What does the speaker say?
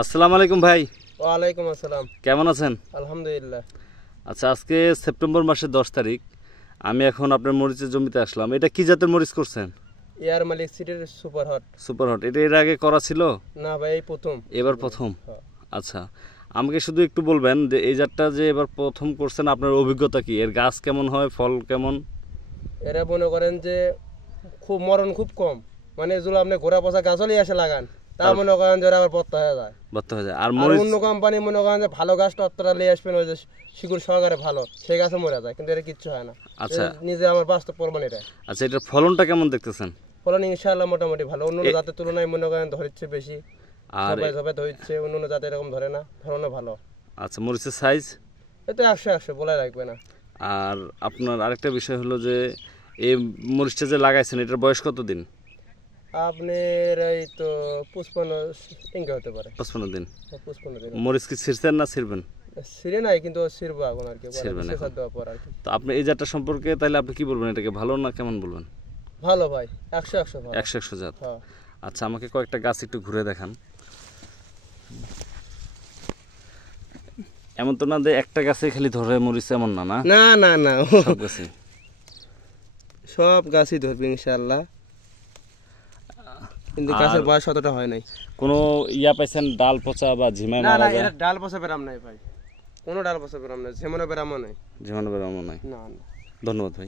আসসালামু আলাইকুম ভাই। ওয়ালাইকুম আসসালাম। কেমন আছেন? আলহামদুলিল্লাহ। আচ্ছা, আজকে সেপ্টেম্বর মাসের 10 তারিখ। আমি এখন আপনার মরিচের জমিতে আসলাম। এটা কি জাতের মরিচ করছেন? এয়ার মালিক সিটির সুপার হট। Super hot. এটা এর আগে করা ছিল? না ভাই, এই প্রথম। এবার প্রথম? আচ্ছা, আমাকে শুধু একটু বলবেন যে এই জাতটা যে এবার প্রথম করছেন, আপনার অভিজ্ঞতা কি? এর গাছ কেমন হয়, ফল কেমন? এরা মনে করেন যে খুব মরণ খুব কম, মানে যেগুলো আপনি ঘোরা পচা গাছলই এসে লাগান তা মনে করেন যে আবার বত্তা হয়ে যায়। বত্তা হয়ে যায়। আর মরিচ অন্য কোম্পানি মনে করেন যে ভালো গাছটা অতটা নিয়ে আসবেন, ওই যে শিকড় সহকারে ভালো, সেই গাছে মরে যায়, কিন্তু এটা কিচ্ছু হয় না। আচ্ছা, নিজে আমার বাস্তব প্রমাণ এটা। আচ্ছা, এটার ফলনটা কেমন দেখতেছেন? ফলন ইনশাআল্লাহ মোটামুটি ভালো। অন্য জাতের তুলনায় মনে করেন ধরছে বেশি, আর সবাই ধরছে, অন্য জাতের এরকম ধরে না, ফলনও ভালো। আচ্ছা, মরিচের সাইজ? এটা 100 বলা রাখবে না। আর আপনার আরেকটা বিষয় হলো যে এই মরিচটা যে লাগাইছেন, এটার বয়স কত দিন? আপনার এই তো 55 হতে পারে। 55 দিন। 55 দিন। মরিচ কি ছিঁড়ছেন না ছিঁড়বেন? ছিঁড়ে নাই, কিন্তু ছিঁড়বো এখন আর কি, ছিঁড়বেন এখন। দেওয়ার পর আর কি। তো আপনি এই জাতটা সম্পর্কে তাহলে আপনি কি বলবেন? এটাকে ভালো না কেমন বলবেন? ভালো ভাই, 100 ভালো। 100 জাত। হ্যাঁ। আচ্ছা, আমাকে কয়েকটা গাছ একটু ঘুরে দেখান। এমন তো না যে একটা গাছে খালি ধরে মরিচ, এমন না? না না না না, সব গাছে? সব গাছই ধরবে ইনশাআল্লাহ, কিন্তু গাছের বয়স অতটা হয় নাই। কোনো ইয়া পাইছেন ডাল পচা বা ঝিমাই না মারা না, যায়? এর ডাল পচা বেরাম নাই ভাই, কোনো ডাল পচা বেরাম নাই, ঝিমানো বেরামও নাই। ঝিমানো বেরামও নাই? না না। ধন্যবাদ ভাই।